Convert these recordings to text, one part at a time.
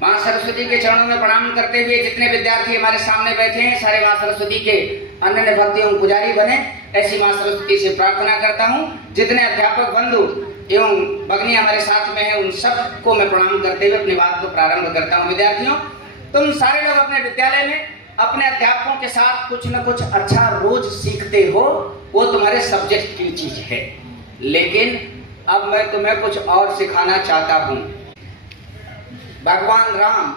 माँ सरस्वती के चरणों में प्रणाम करते हुए जितने विद्यार्थी हमारे सामने बैठे हैं सारे माँ सरस्वती के अनन्य भक्त एवं पुजारी बने, ऐसी माँ सरस्वती से प्रार्थना करता हूँ। जितने अध्यापक बंधु एवं भगिनी हमारे साथ में है उन सबको मैं प्रणाम करते हुए अपनी बात को प्रारंभ करता हूँ। विद्यार्थियों, तुम सारे लोग अपने विद्यालय में अपने अध्यापकों के साथ कुछ न कुछ अच्छा रोज सीखते हो, वो तुम्हारे सब्जेक्ट की चीज है। लेकिन अब मैं तुम्हें कुछ और सिखाना चाहता हूँ। भगवान राम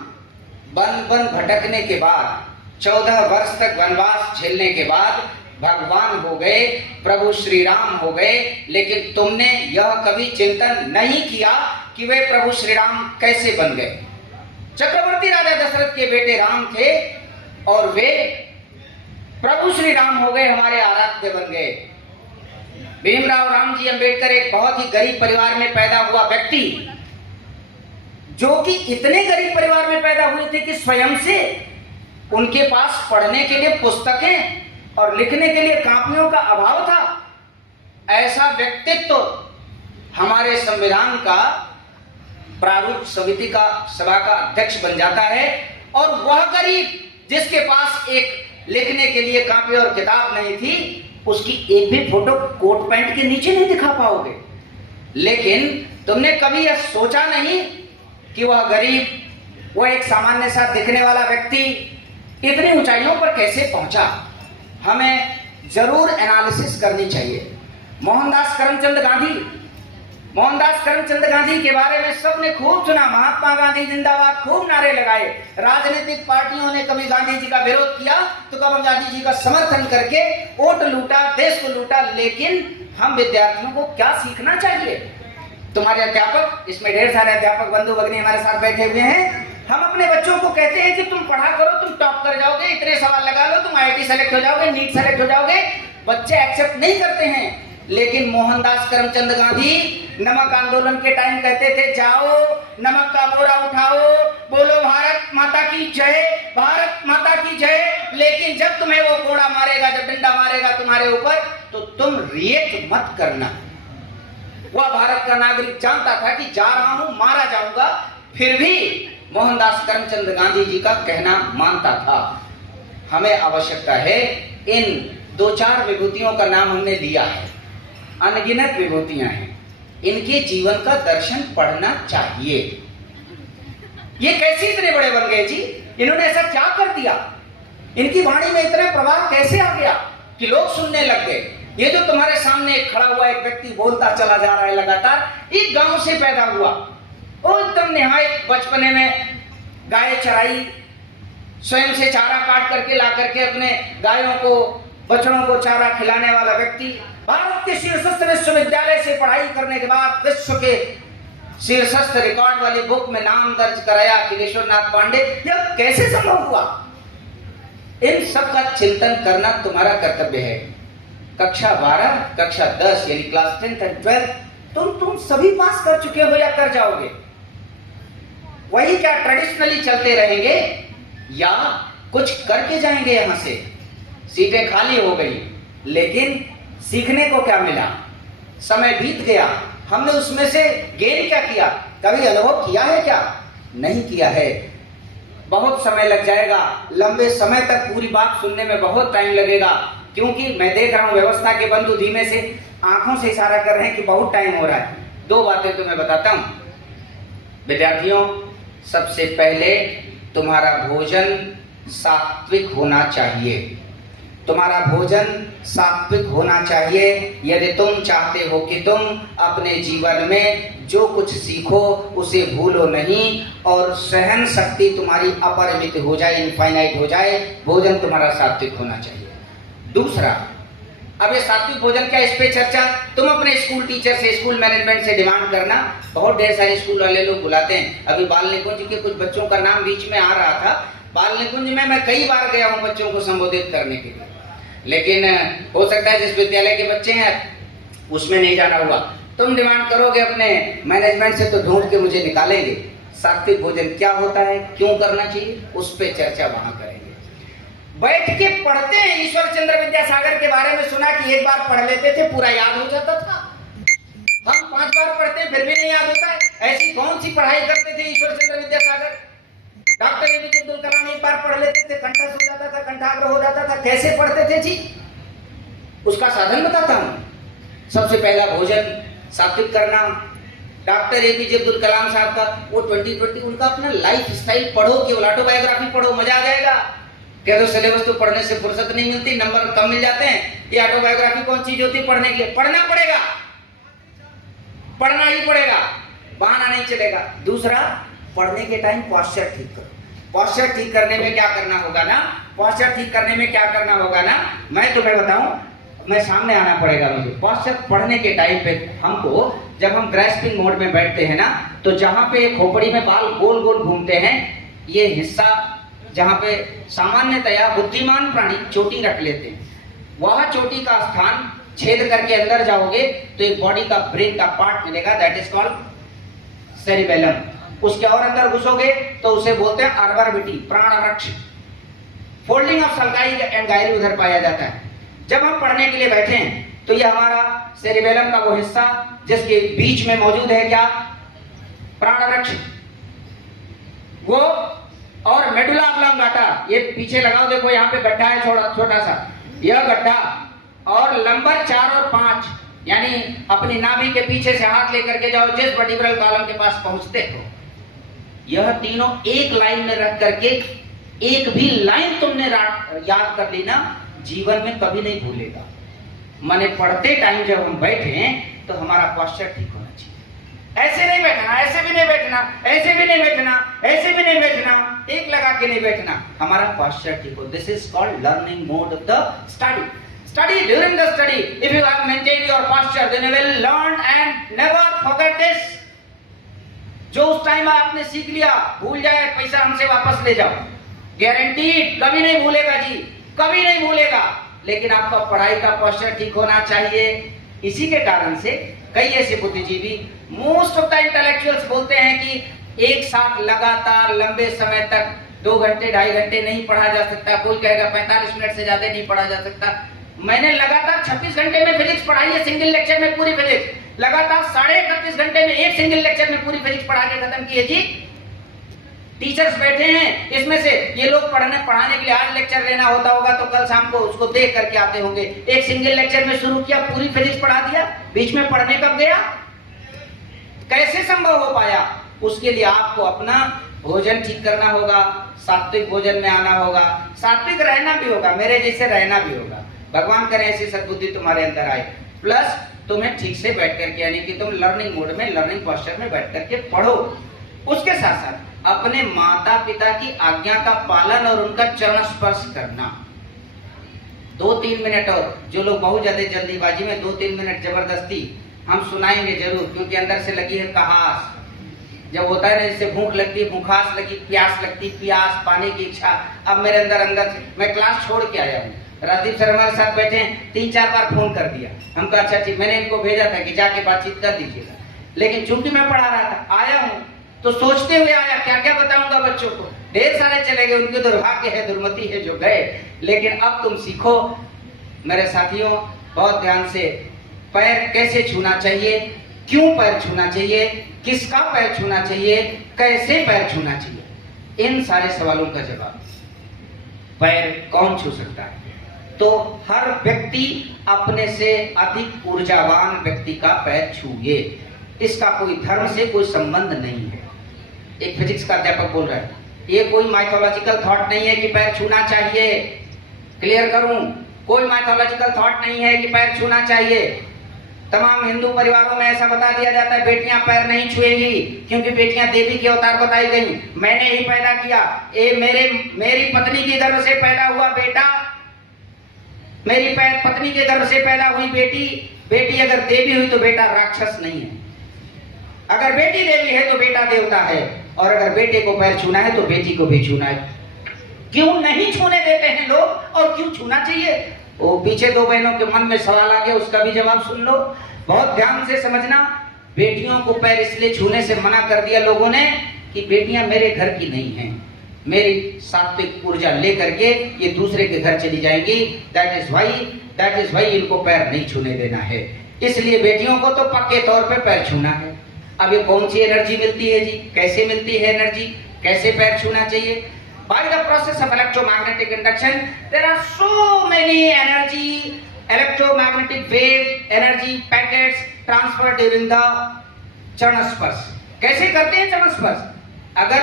वन वन भटकने के बाद 14 वर्ष तक वनवास झेलने के बाद भगवान हो गए, प्रभु श्री राम हो गए, लेकिन तुमने यह कभी चिंतन नहीं किया कि वे प्रभु श्री राम कैसे बन गए। चक्रवर्ती राजा दशरथ के बेटे राम थे और वे प्रभु श्री राम हो गए, हमारे आराध्य बन गए। भीमराव रामजी अंबेडकर एक बहुत ही गरीब परिवार में पैदा हुआ व्यक्ति, जो कि इतने गरीब परिवार में पैदा हुए थे कि स्वयं से उनके पास पढ़ने के लिए पुस्तकें और लिखने के लिए कापियों का अभाव था। ऐसा व्यक्तित्व हमारे संविधान का प्रारूप समिति का सभा का अध्यक्ष बन जाता है, और वह गरीब जिसके पास एक लिखने के लिए कापी और किताब नहीं थी, उसकी एक भी फोटो कोट पैंट के नीचे नहीं दिखा पाओगे। लेकिन तुमने कभी यह सोचा नहीं कि वह गरीब, वह एक सामान्य सा दिखने वाला व्यक्ति इतनी ऊंचाइयों पर कैसे पहुंचा। हमें जरूर एनालिसिस करनी चाहिए। मोहनदास करमचंद गांधी के बारे में सबने खूब सुना। महात्मा गांधी जिंदाबाद खूब नारे लगाए। राजनीतिक पार्टियों ने कभी गांधी जी का विरोध किया तो कभी गांधी जी का समर्थन करके वोट लूटा, देश को लूटा। लेकिन हम विद्यार्थियों को क्या सीखना चाहिए? तुम्हारे अध्यापक, इसमें ढेर सारे अध्यापक बंधु भगिनी हमारे साथ बैठे हुए हैं। हम अपने बच्चों को कहते हैं कि तुम पढ़ा करो, तुम टॉप कर जाओगे, इतने सवाल लगा लो, तुम आईआईटी सेलेक्ट हो जाओगे, नीट सेलेक्ट हो जाओगे। बच्चे एक्सेप्ट नहीं करते हैं। लेकिन मोहनदास करमचंद गांधी नमक आंदोलन के टाइम कहते थे, जाओ नमक का बोरा उठाओ, बोलो भारत माता की जय, भारत माता की जय। लेकिन जब तुम्हें वो कोड़ा मारेगा, जब डंडा मारेगा तुम्हारे ऊपर, तो तुम रिएक्ट मत करना। वह भारत का नागरिक जानता था कि जा रहा हूं, मारा जाऊंगा, फिर भी मोहनदास करमचंद गांधी जी का कहना मानता था। हमें आवश्यकता है, इन 2-4 विभूतियों का नाम हमने लिया है, अनगिनत विभूतियां हैं, इनके जीवन का दर्शन पढ़ना चाहिए। ये कैसे इतने बड़े बन गए जी? इन्होंने ऐसा क्या कर दिया? इनकी वाणी में इतना प्रभाव कैसे आ गया कि लोग सुनने लग गए? ये जो तुम्हारे सामने खड़ा हुआ एक व्यक्ति बोलता चला जा रहा है लगातार, एक गांव से पैदा हुआ, और एकदम निहायत बचपने में गाय चराई, स्वयं से चारा काट करके ला करके अपने गायों को, बछड़ों को चारा खिलाने वाला व्यक्ति, भारत के शीर्षस्थ विश्वविद्यालय से पढ़ाई करने के बाद विश्व के शीर्षस्थ रिकॉर्ड वाली बुक में नाम दर्ज कराया अखिलेश्वर नाथ पांडे। यह कैसे संभव हुआ? इन सब का चिंतन करना तुम्हारा कर्तव्य है। कक्षा 12, कक्षा 10 यानी क्लास 10 और 12 तुम सभी पास कर चुके हो या कर जाओगे? वही क्या ट्रेडिशनली चलते रहेंगे या कुछ करके जाएंगे? यहां से सीटें खाली हो गई, लेकिन सीखने को क्या मिला? समय बीत गया, हमने उसमें से गेन क्या किया? कभी अनुभव किया है क्या? नहीं किया है। बहुत समय लग जाएगा, लंबे समय तक पूरी बात सुनने में बहुत टाइम लगेगा, क्योंकि मैं देख रहा हूं व्यवस्था के बंधु धीमे से आंखों से इशारा कर रहे हैं कि बहुत टाइम हो रहा है। 2 बातें तो मैं बताता हूं विद्यार्थियों। सबसे पहले तुम्हारा भोजन सात्विक होना चाहिए। तुम्हारा भोजन सात्विक होना चाहिए यदि तुम चाहते हो कि तुम अपने जीवन में जो कुछ सीखो उसे भूलो नहीं और सहन शक्ति तुम्हारी अपरिमित हो जाए, इनफाइनाइट हो जाए। भोजन तुम्हारा सात्विक होना चाहिए। दूसरा, अब ये सात्विक भोजन क्या, इस पे चर्चा तुम अपने स्कूल टीचर से, स्कूल मैनेजमेंट से डिमांड करना। बहुत ढेर सारे स्कूल वाले लोग बुलाते हैं। अभी बाल निकुंज के कुछ बच्चों का नाम बीच में आ रहा था। बाल निकुंज में मैं कई बार गया हूँ बच्चों को संबोधित करने के लिए, लेकिन हो सकता है जिस विद्यालय के बच्चे हैं उसमें नहीं जाना हुआ। तुम डिमांड करोगे अपने मैनेजमेंट से तो ढूंढ के मुझे निकालेंगे। सात्विक भोजन क्या होता है, क्यों करना चाहिए, उस पर चर्चा वहां करेंगे। बैठ के पढ़ते हैं। ईश्वर चंद्र विद्यासागर के बारे में सुना कि एक बार पढ़ लेते थे पूरा याद हो जाता था। हम 5 बार पढ़ते हैं फिर भी नहीं याद होता है। ऐसी कौन सी पढ़ाई करते थे ईश्वर चंद्र विद्यासागर? कंठाग्र हो जाता था, कैसे पढ़ते थे जी? उसका साधन बताता हूं। सबसे पहला भोजन सात्विक करना। डॉक्टर एपीजे अब्दुल कलाम साहब का वो 2020 उनका अपना लाइफ स्टाइल पढ़ो, केवल ऑटोबायोग्राफी पढ़ो, मजा आ जाएगा। कह दो सिलेबस तो पढ़ने से फुर्सत नहीं मिलती, नंबर कम मिल जाते हैं, ये ऑटोबायोग्राफी कौन चीज होती है पढ़ने के लिए? पढ़ना पड़ेगा, पढ़ना ही पड़ेगा, बहाना नहीं चलेगा। दूसरा, पढ़ने के टाइम पॉस्चर ठीक करो। पॉस्चर ठीक करने में क्या करना होगा ना, पॉस्चर ठीक करने में क्या करना होगा ना, मैं तुम्हें बताऊं, मैं सामने आना पड़ेगा मुझे। पॉस्चर पढ़ने के टाइम पे हमको, जब हम ग्रैस्पिंग मोड में बैठते हैं ना, तो जहां पे खोपड़ी में बाल गोल गोल घूमते हैं, ये हिस्सा जहां पे सामान्यतया बुद्धिमान प्राणी चोटी रख लेते हैं, वह चोटी का स्थान छेद करके अंदर जाओगे तो एक बॉडी का ब्रेन का पार्ट मिलेगा, दैट इज कॉल्ड सेरिबेलम। उसके और अंदर घुसोगे तो उसे बोलते हैं अर्बरबिटी, प्राण वृक्ष। Folding of sulci and Gayri उधर पाया जाता है। जब हम पढ़ने के लिए बैठे हैं तो यह हमारा सेरिबेलम का वो हिस्सा जिसके बीच में मौजूद है क्या, प्राण वृक्ष, वो और मेडुला ऑब्लांगाटा, ये पीछे लगाओ, देखो यहाँ पे गड्ढा है छोटा सा, यह गड्ढा, और लंबर 4 और 5, यानी अपनी नाभि के पीछे से हाथ लेकर के जाओ, जिस वर्टिब्रल कॉलम के पास पहुंचते हो, यह तीनों एक लाइन में रख करके, एक भी लाइन तुमने याद कर ली ना, जीवन में कभी नहीं भूलेगा। माने पढ़ते टाइम जब हम बैठे हैं तो हमारा पॉस्चर ठीक होना चाहिए। ऐसे नहीं बैठना, ऐसे भी नहीं बैठना, ऐसे भी नहीं बैठना, ऐसे भी नहीं बैठना, टेक लगा के नहीं बैठना, हमारा पॉस्चर ठीक हो। This is called learning mode of the study. Study, during the study, if you have maintained your posture, then you will learn and never forget this. जो उस टाइम आपने सीख लिया, भूल जाए, पैसा हमसे वापस ले जाओ, गारंटीड, कभी नहीं भूलेगा जी, कभी नहीं भूलेगा। लेकिन आपका पढ़ाई का पोस्चर ठीक होना चाहिए। इसी के कारण से कई ऐसे बुद्धिजीवी, मोस्ट ऑफ द इंटेलेक्चुअल्स बोलते हैं कि एक साथ लगातार लंबे समय तक 2 घंटे 2.5 घंटे नहीं पढ़ा जा सकता। कोई कहेगा 45 मिनट से ज्यादा नहीं पढ़ा जा सकता। मैंने लगातार 26 घंटे में फिजिक्स पढ़ाई है, सिंगल लेक्चर में पूरी फिजिक्स, लगातार 31.5 घंटे में एक सिंगल लेक्चर में पूरी फिजिक्स पढ़ा के खत्म की है जी। टीचर्स बैठे हैं, इसमें से ये लोग पढ़ाने के लिए आज लेक्चर लेना होता होगा तो कल शाम को उसको देख करके आते होंगे। एक सिंगल लेक्चर में शुरू किया, पूरी फिजिक्स पढ़ा दिया, बीच में पढ़ने कब गया? कैसे संभव हो पाया? उसके लिए आपको अपना भोजन ठीक करना होगा, सात्विक भोजन में आना होगा, सात्विक रहना भी होगा, मेरे जैसे रहना भी होगा। भगवान करे ऐसी सद्बुद्धि तुम्हारे अंदर आए। प्लस तुम्हें ठीक से बैठ करके, यानी कि तुम लर्निंग मोड में, लर्निंग पोस्चर में बैठ करके पढ़ो। उसके साथ साथ अपने माता पिता की आज्ञा का पालन और उनका चरण स्पर्श करना। 2-3 मिनट, और जो लोग बहुत ज्यादा जल्दीबाजी में 2-3 मिनट जबरदस्ती हम सुनाएंगे जरूर, क्योंकि अंदर से लगी है कहास। जब होता है ना, जैसे भूख लगती, भूखास लगी, प्यास लगती, प्यास पाने की इच्छा। अब मेरे अंदर से मैं क्लास छोड़ के आया हूँ, राजदीप सर हमारे साथ बैठे हैं, 3-4 बार फोन कर दिया हमको। अच्छा ठीक, मैंने इनको भेजा था कि जाके बातचीत कर दीजिएगा, लेकिन चूंकि मैं पढ़ा रहा था, आया हूँ तो सोचते हुए आया, क्या क्या बताऊंगा बच्चों को। ढेर सारे चले गए, उनके दुर्भाग्य है, दुर्मति है जो गए। लेकिन अब तुम सीखो मेरे साथियों, बहुत ध्यान से, पैर कैसे छूना चाहिए, क्यों पैर छूना चाहिए, किसका पैर छूना चाहिए, कैसे पैर छूना चाहिए, इन सारे सवालों का जवाब। पैर कौन छू सकता है? तो हर व्यक्ति अपने से अधिक ऊर्जावान व्यक्ति का पैर छूए। इसका कोई धर्म से कोई संबंध नहीं है। एक फिजिक्स का अध्यापक बोल रहा है, ये कोई माइथोलॉजिकल थॉट नहीं है कि पैर छूना चाहिए। क्लियर करूं, कोई माइथोलॉजिकल थॉट नहीं है कि पैर छूना चाहिए। तमाम हिंदू परिवारों में ऐसा बता दिया जाता है, बेटियां पैर नहीं छुएंगी क्योंकि बेटियां देवी के अवतार बताई गई। मैंने ही पैदा किया, मेरी पत्नी के गर्भ से पैदा हुआ बेटा, मेरी पत्नी के गर्भ से पैदा हुई बेटी। बेटी अगर देवी हुई तो बेटा राक्षस नहीं है, अगर बेटी देवी है तो बेटा देवता है, और अगर बेटे को पैर छूना है तो बेटी को भी छूना है। क्यों नहीं छूने देते हैं लोग, और क्यों छूना चाहिए? वो पीछे 2 बहनों के मन में सवाल आ गया, उसका भी जवाब सुन लो, बहुत ध्यान से समझना। बेटियों को पैर इसलिए छूने से मना कर दिया लोगों ने कि बेटियां मेरे घर की नहीं हैं, मेरी सात्विक ऊर्जा लेकर के ये दूसरे के घर चली जाएंगी। दैट इज वाई इनको पैर नहीं छूने देना है। इसलिए बेटियों को तो पक्के तौर पे पैर छूना है। अब ये कौन सी एनर्जी मिलती है जी, कैसे मिलती है एनर्जी, कैसे पैर छूना चाहिए? by the process of electromagnetic induction there are so many energy electromagnetic wave energy packets transferred during the चरण स्पर्श। कैसे करते हैं चरण स्पर्श? अगर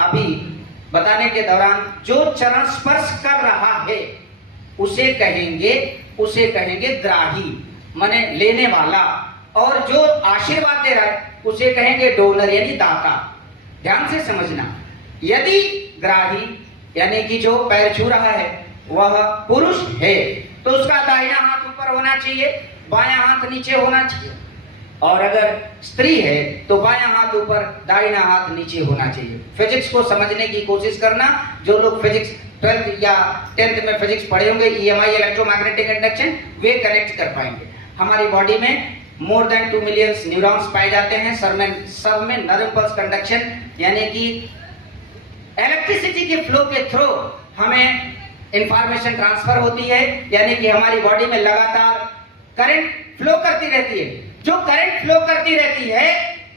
अभी बताने के दौरान जो चरण स्पर्श कर रहा है उसे कहेंगे ग्राही, माने लेने वाला, और जो आशीर्वाद दे रहा है उसे कहेंगे डोनर यानी दाता। ध्यान से समझना, यदि ग्राही यानी कि जो पैर छू रहा है वह पुरुष है तो उसका दाहिना हाथ ऊपर होना चाहिए, बायां हाथ नीचे होना चाहिए, और अगर स्त्री है तो बायां हाथ ऊपर दाहिना हाथ नीचे होना चाहिए। फिजिक्स को समझने की कोशिश करना, जो लोग फिजिक्स 12th या 10th में फिजिक्स पढ़े होंगे, EMI इलेक्ट्रोमैग्नेटिक इंडक्शन, वे कनेक्ट कर पाएंगे। हमारी बॉडी में मोर देन 2 मिलियन न्यूरॉन्स पाए जाते हैं, सब में नर्व पल्स कंडक्शन यानी कि इलेक्ट्रिसिटी के फ्लो के थ्रू हमें इंफॉर्मेशन ट्रांसफर होती है, यानी कि हमारी बॉडी में लगातार करंट फ्लो करती रहती है। जो करंट फ्लो करती रहती है,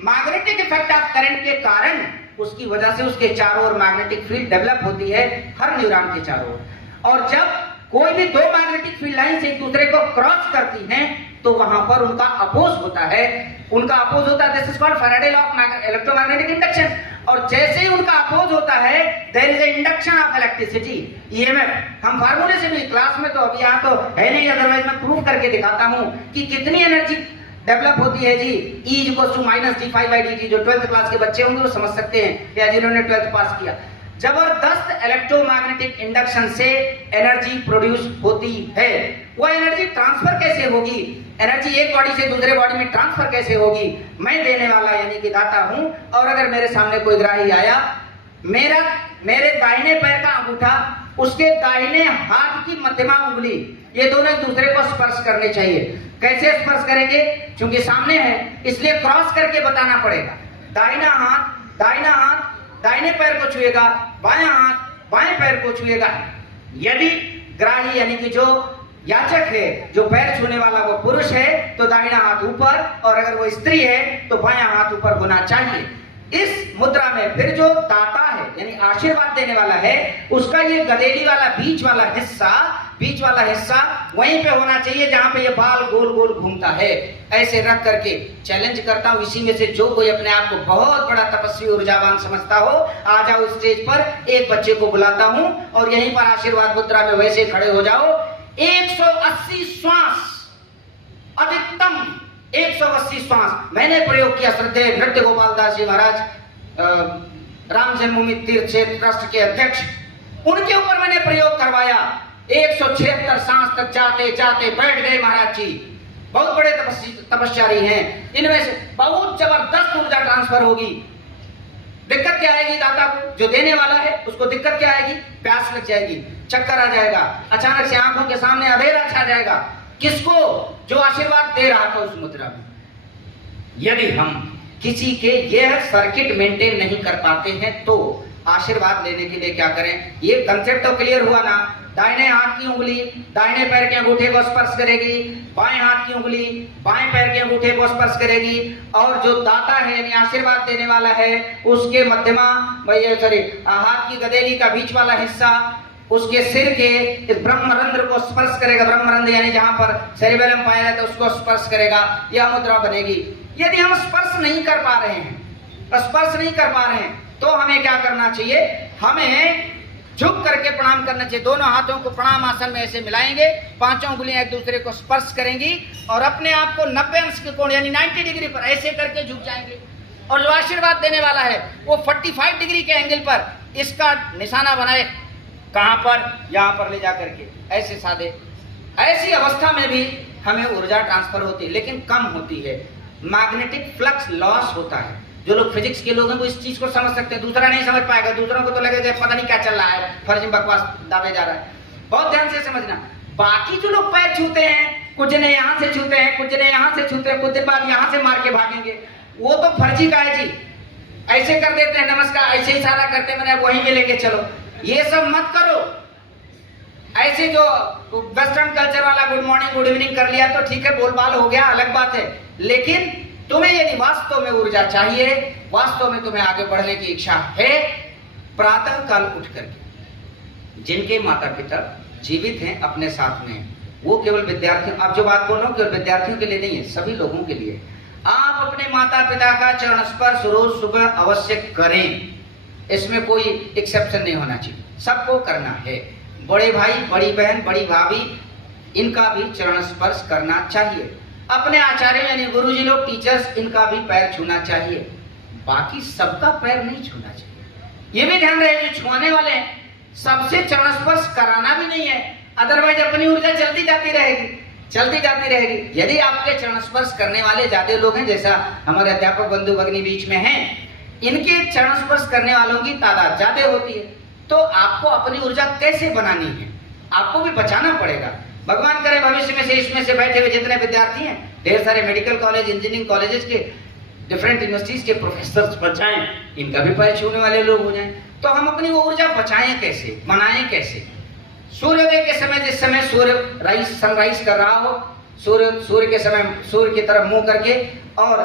मैग्नेटिक इफेक्ट ऑफ करंट के कारण उसकी वजह से उसके चारों ओर मैग्नेटिक फील्ड डेवलप होती है, हर न्यूरॉन के चारों ओर। और जब कोई भी दो मैग्नेटिक फील्ड लाइन एक दूसरे को क्रॉस करती हैं तो वहां पर उनका अपोज होता है, this is called Faraday law of electromagnetic induction. और जैसे ही उनका अपोज होता है there is induction of electricity, EMF। हम फार्मूले से भी क्लास में तो अभी यहाँ तो है नहीं, अदरवाइज मैं प्रूव करके दिखाता हूं कि कितनी एनर्जी डेवलप होती है जी। E = -dϕ/dt, जो 12th क्लास के बच्चे होंगे वो समझ सकते हैं, या जिन्होंने 12th पास किया। जबरदस्त इलेक्ट्रोमैग्नेटिक इंडक्शन से एनर्जी प्रोड्यूस होती है। वो एनर्जी ट्रांसफर कैसे होगी, एनर्जी एक बॉडी से दूसरे बॉडी में ट्रांसफर कैसे होगी? मैं देने वाला यानी कि दाता हूं, और अगर मेरे सामने कोई ग्राही आया, मेरे दाहिने पैर का अंगूठा उसके दाहिने हाथ की मध्यमा उंगली, ये दोनों एक दूसरे को स्पर्श करने चाहिए। कैसे स्पर्श करेंगे? क्योंकि सामने है इसलिए क्रॉस करके बताना पड़ेगा। दाहिना हाथ दाहिने पैर को छुएगा, बायां हाथ बाएं पैर को छुएगा। यदि ग्राही यानी कि जो याचक है, जो पैर छूने वाला वो पुरुष है तो दाहिना हाथ ऊपर, और अगर वो स्त्री है तो बायां हाथ ऊपर होना चाहिए। इस मुद्रा में फिर जो दाता है यानी आशीर्वाद देने वाला है, उसका ये गदेली वाला बीच वाला हिस्सा वहीं पे होना चाहिए जहां पे ये बाल गोल गोल घूमता है। ऐसे रख करके चैलेंज करता हूं, इसी में से जो कोई अपने आप को बहुत बड़ा तपस्वी ऊर्जावान समझता हो, आ जाओ स्टेज पर, एक बच्चे को बुलाता हूं और यहीं पर आशीर्वाद मुद्रा में वैसे खड़े हो जाओ। 180 श्वास, अधिकतम 180 श्वास मैंने प्रयोग किया। श्रद्धेय नृत्य गोपाल दास जी महाराज, राम जन्मभूमि तीर्थ क्षेत्र ट्रस्ट के अध्यक्ष, उनके ऊपर मैंने प्रयोग करवाया। 176 सांस तक जाते जाते बैठ गए महाराज जी। बहुत बड़े तपस्यारी हैं, इनमें से बहुत जबरदस्त ऊर्जा ट्रांसफर होगी। दिक्कत क्या आएगी दाता को? जो देने वाला है उसको दिक्कत क्या आएगी? प्यास लग जाएगी, चक्कर आ जाएगा, अचानक से आंखों के सामने अंधेरा छा जाएगा। किसको? जो आशीर्वाद दे रहा था उस मुद्रा में। यदि हम किसी के यह सर्किट मेंटेन नहीं कर पाते हैं तो आशीर्वाद लेने के लिए क्या करें? ये कंसेप्ट तो क्लियर हुआ ना। दाहिने हाथ की उंगली दाहिने पैर के अंगूठे को स्पर्श करेगी, बाएं हाथ की उंगली बाएं पैर के अंगूठे को स्पर्श करेगी, और जो दाता है यानी आशीर्वाद देने वाला है उसके मध्यमा हाथ की गदेली का बीच वाला हिस्सा उसके सिर के इस ब्रह्मरंध्र को स्पर्श करेगा। ब्रह्मरंध्र यानी जहां पर सेरिबेलम पाया जाता है उसको स्पर्श करेगा, यह मुद्रा बनेगी। यदि हम स्पर्श नहीं कर पा रहे हैं तो हमें क्या करना चाहिए? हमें झुक करके प्रणाम करना चाहिए। दोनों हाथों को प्रणाम आसन में ऐसे मिलाएंगे, पांचों उंगलियां एक दूसरे को स्पर्श करेंगी और अपने आप को 90 अंश के कोण यानी 90 डिग्री पर ऐसे करके झुक जाएंगे। और जो आशीर्वाद देने वाला है वो 45 डिग्री के एंगल पर इसका निशाना बनाए। कहां पर? यहां पर ले जाकर के ऐसे साधे। ऐसी अवस्था में भी हमें ऊर्जा ट्रांसफर होती है, लेकिन कम होती है। मैग्नेटिक फ्लक्स लॉस होता है। जो लोग फिजिक्स के लोग हैं वो इस चीज को समझ सकते हैं, दूसरा नहीं समझ पाएगा। दूसरों को तो लगेगा पता नहीं क्या चल रहा है, फर्जी बकवास दावे जा रहा है। बहुत ध्यान से समझना। बाकी जो लोग पैर छूते हैं, कुछ ने यहां से छूते हैं, कुछ ने यहां से छूते हैं, कुछ देर बाद यहां से मार के भागेंगे, वो तो फर्जी का है जी। ऐसे कर देते हैं, नमस्कार, ऐसे इशारा करते हैं, मैंने वहीं में लेके चलो। ये सब मत करो। ऐसे जो वेस्टर्न कल्चर वाला गुड मॉर्निंग गुड इवनिंग कर लिया तो ठीक है, बोलबाल हो गया, अलग बात है। लेकिन तुम्हें यदि वास्तव में ऊर्जा चाहिए, वास्तव में तुम्हें आगे बढ़ने की इच्छा है, प्रातः काल उठ करके जिनके माता पिता जीवित हैं अपने साथ में, वो केवल विद्यार्थियों, अब जो बात बोल रहा हूँ केवल विद्यार्थियों के लिए नहीं है, सभी लोगों के लिए, आप अपने माता पिता का चरण स्पर्श रोज सुबह अवश्य करें। इसमें कोई एक्सेप्शन नहीं होना चाहिए, सबको करना है। बड़े भाई, बड़ी बहन, बड़ी भाभी, इनका भी चरण स्पर्श करना चाहिए। अपने आचार्य यानी गुरुजी लोग, टीचर्स, इनका भी पैर छूना चाहिए। बाकी सबका पैर नहीं छूना चाहिए। ये भी ध्यान रहे जो छुआने वाले हैं सबसे चरण स्पर्श कराना भी नहीं है, अदरवाइज अपनी ऊर्जा चलती जाती रहेगी। यदि आपके चरण स्पर्श करने वाले ज्यादा लोग हैं, जैसा हमारे अध्यापक बंधु भगिनी बीच में हैं, इनके चरण स्पर्श करने वालों की तादाद ज्यादा होती है, तो आपको अपनी ऊर्जा कैसे बनानी है, आपको भी बचाना पड़ेगा। भगवान करे भविष्य में से इसमें से बैठे हुए जितने विद्यार्थी हैं, ढेर सारे मेडिकल कॉलेज, इंजीनियरिंग कॉलेजेस के, डिफरेंट यूनिवर्सिटीज के प्रोफेसर बन जाएं, इनका भी पैर छूने वाले लोग हो जाएं, तो हम अपनी वो ऊर्जा बचाएं कैसे, बनाएं कैसे? सूर्योदय के समय, जिस समय सूर्य सनराइज कर रहा हो, सूर्य के समय सूर्य की तरफ मुंह करके, और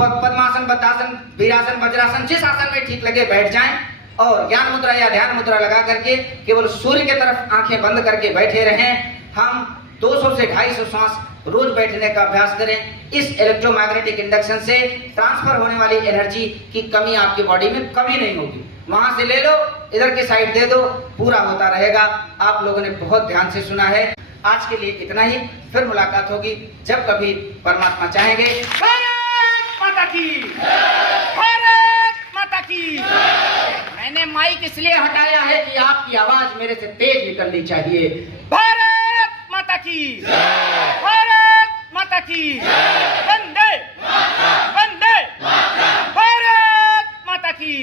पद्मासन, बद्धासन, वीरासन, वज्रासन, जिस आसन में ठीक लगे बैठ जाएं, और ज्ञान मुद्रा या ध्यान मुद्रा लगा करके केवल सूर्य की तरफ आंखें बंद करके बैठे रहें। हम 200 से 250 सांस रोज बैठने का अभ्यास करें। इस इलेक्ट्रोमैग्नेटिक इंडक्शन से ट्रांसफर होने वाली एनर्जी की कमी आपकी बॉडी में कभी नहीं होगी। वहां से ले लो, इधर की साइड दे दो, पूरा होता रहेगा। आप लोगों ने बहुत ध्यान से सुना है। आज के लिए इतना ही, फिर मुलाकात होगी जब कभी परमात्मा चाहेंगे। भारत माता की, भारत माता की। मैंने माइक इसलिए हटाया है कि आपकी आवाज मेरे से तेज निकलनी चाहिए। भारत माता की, भारत माता की, वंदे वंदे, भारत माता की।